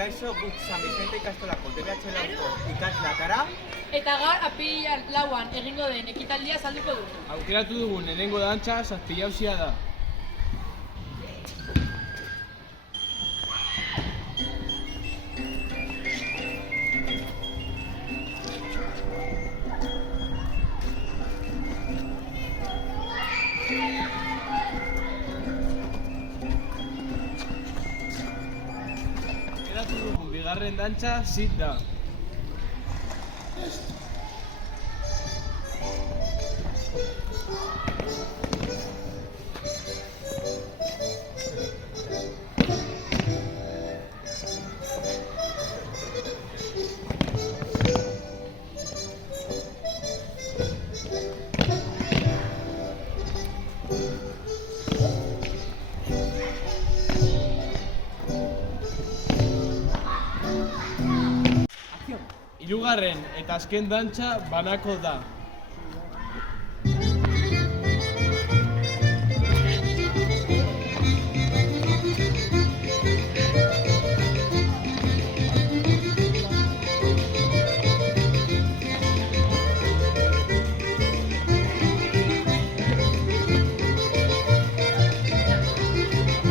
Kaixo, guk San Vicente ikastolako DBH lauko ikasleak gara. Eta gaur apirilaren 4an egingo den ekitaldia salduko dugu. Aukeratu dugun lehenengo dantza zazpilausia da. Aukeratu dugun bigarren dantza zit da. Hirugarren eta azken dantza banako da.